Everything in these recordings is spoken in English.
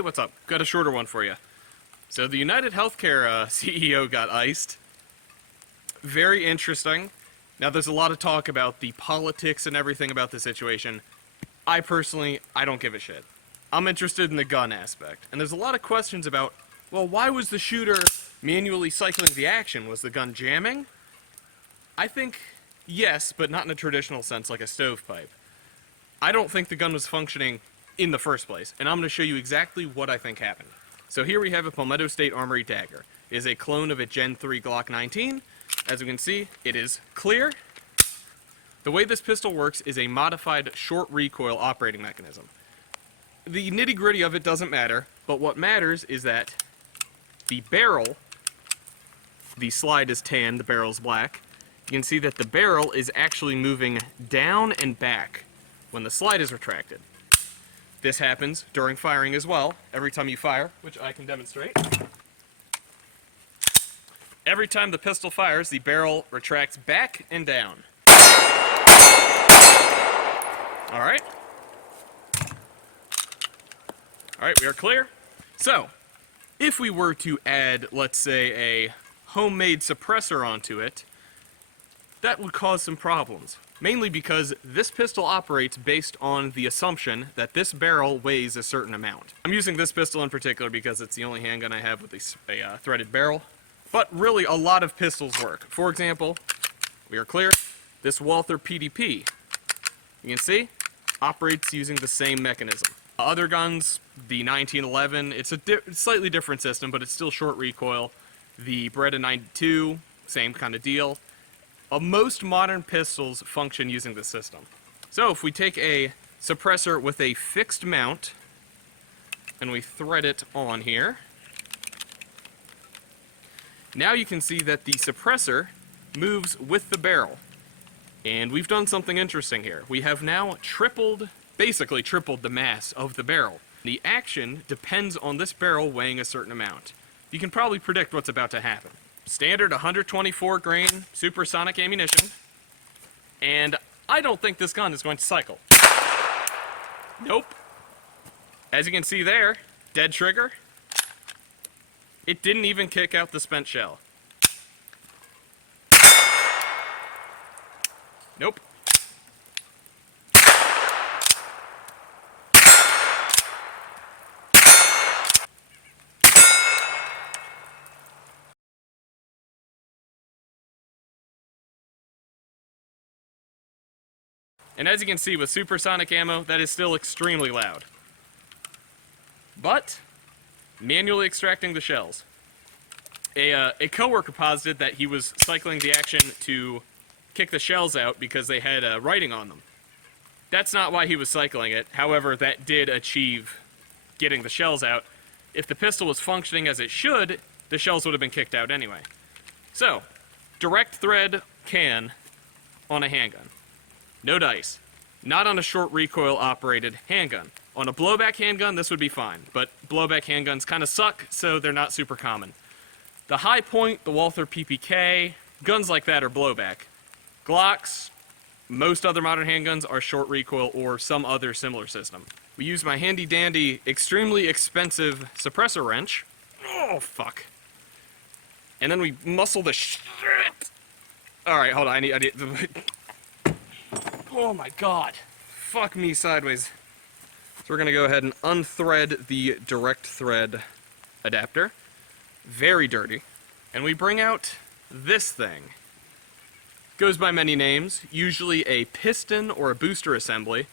Hey, what's up? Got a shorter one for you. So the United Healthcare CEO got iced. Very interesting. Now there's a lot of talk about the politics and everything about the situation. I don't give a shit. I'm interested in the gun aspect. And there's a lot of questions about, well, why was the shooter manually cycling the action? Was the gun jamming? I think yes, but not in a traditional sense like a stovepipe. I don't think the gun was functioning in the first place, and I'm going to show you exactly what I think happened. So here we have a Palmetto State Armory dagger. It is a clone of a Gen 3 Glock 19. As you can see, it is clear. The way this pistol works is a modified short recoil operating mechanism. The nitty-gritty of it doesn't matter, but what matters is that the barrel, the slide is tan, the barrel's black. You can see that the barrel is actually moving down and back when the slide is retracted. This happens during firing as well. Every time you fire, which I can demonstrate. Every time the pistol fires, the barrel retracts back and down. Alright. Alright, we are clear. So, if we were to add, let's say, a homemade suppressor onto it, that would cause some problems. Mainly because this pistol operates based on the assumption that this barrel weighs a certain amount. I'm using this pistol in particular because it's the only handgun I have with a threaded barrel. But really, a lot of pistols work. For example, we are clear, this Walther PDP, you can see, operates using the same mechanism. Other guns, the 1911, it's a slightly different system, but it's still short recoil. The Beretta 92, same kind of deal. Most modern pistols function using this system. So if we take a suppressor with a fixed mount and we thread it on here, now you can see that the suppressor moves with the barrel. And we've done something interesting here. We have now basically tripled the mass of the barrel. The action depends on this barrel weighing a certain amount. You can probably predict what's about to happen. Standard 124 grain supersonic ammunition, and I don't think this gun is going to cycle. Nope. As you can see there, dead trigger. It didn't even kick out the spent shell. Nope. And as you can see with supersonic ammo, that is still extremely loud. But, manually extracting the shells. A coworker posited that he was cycling the action to kick the shells out because they had writing on them. That's not why he was cycling it. However, that did achieve getting the shells out. If the pistol was functioning as it should, the shells would have been kicked out anyway. So, direct thread can on a handgun. No dice. Not on a short recoil operated handgun. On a blowback handgun, this would be fine, but blowback handguns kind of suck, so they're not super common. The High Point, the Walther PPK, guns like that are blowback. Glocks, most other modern handguns are short recoil or some other similar system. We use my handy dandy, extremely expensive suppressor wrench. Oh, fuck. And then we muscle the shit. Alright, hold on, I need oh my god. Fuck me sideways. So we're gonna go ahead and unthread the direct thread adapter. Very dirty. And we bring out this thing. Goes by many names, usually a piston or a booster assembly.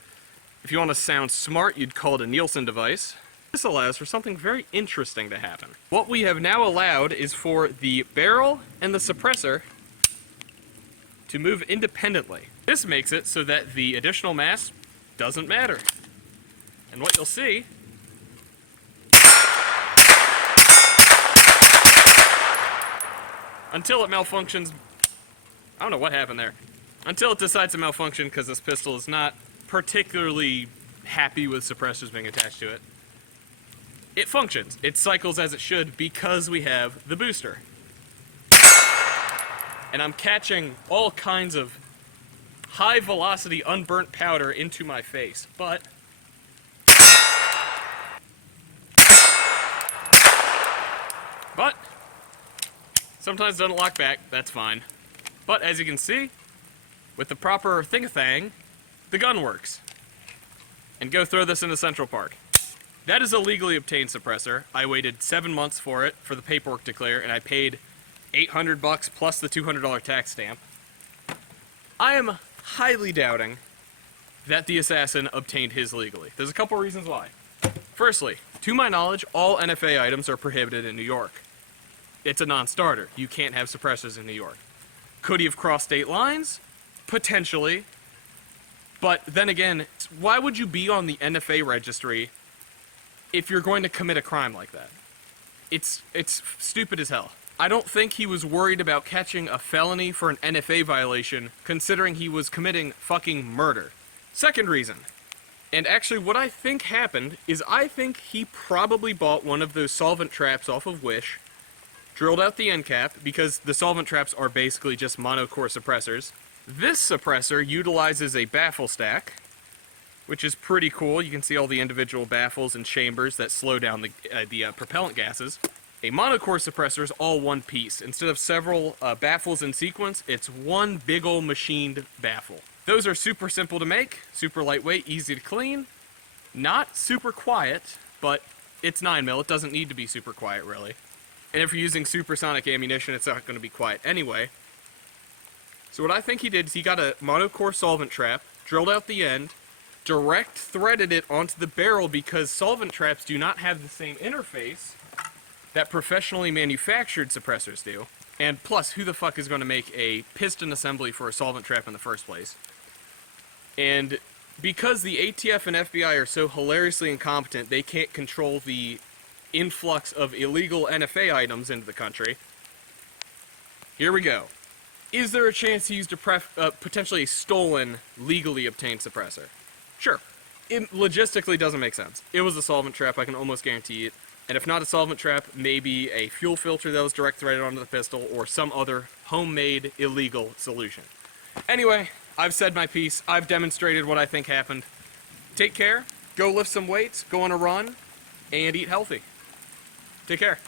If you want to sound smart, you'd call it a Nielsen device. This allows for something very interesting to happen. What we have now allowed is for the barrel and the suppressor to move independently. This makes it so that the additional mass doesn't matter. And what you'll see until it malfunctions. I don't know what happened there. Until it decides to malfunction because this pistol is not particularly happy with suppressors being attached to it. It functions. It cycles as it should because we have the booster. And I'm catching all kinds of high velocity unburnt powder into my face, but But sometimes it doesn't lock back, that's fine. But as you can see, with the proper thing-a-thang, the gun works. And go throw this into Central Park. That is a legally obtained suppressor. I waited 7 months for it, for the paperwork to clear, and I paid $800 plus the $200 tax stamp. I am highly doubting that the assassin obtained his legally. There's a couple reasons why. Firstly, to my knowledge, all NFA items are prohibited in New York. It's a non-starter. You can't have suppressors in New York. Could he have crossed state lines? Potentially. But then again, why would you be on the NFA registry if you're going to commit a crime like that? It's stupid as hell. I don't think he was worried about catching a felony for an NFA violation, considering he was committing fucking murder. Second reason, and actually what I think happened, is I think he probably bought one of those solvent traps off of Wish, drilled out the end cap, because the solvent traps are basically just monocore suppressors. This suppressor utilizes a baffle stack, which is pretty cool. You can see all the individual baffles and chambers that slow down the propellant gases. A monocore suppressor is all one piece. Instead of several baffles in sequence, it's one big ol' machined baffle. Those are super simple to make, super lightweight, easy to clean. Not super quiet, but it's 9mm. It doesn't need to be super quiet, really. And if you're using supersonic ammunition, it's not going to be quiet anyway. So what I think he did is he got a monocore solvent trap, drilled out the end, direct threaded it onto the barrel, because solvent traps do not have the same interface that professionally manufactured suppressors do. And plus, who the fuck is going to make a piston assembly for a solvent trap in the first place? And because the ATF and FBI are so hilariously incompetent, they can't control the influx of illegal NFA items into the country. Here we go. Is there a chance he used a potentially stolen, legally obtained suppressor? Sure. It logistically doesn't make sense. It was a solvent trap, I can almost guarantee it. And if not a solvent trap, maybe a fuel filter that was direct threaded onto the pistol, or some other homemade illegal solution. Anyway, I've said my piece. I've demonstrated what I think happened. Take care, go lift some weights, go on a run, and eat healthy. Take care.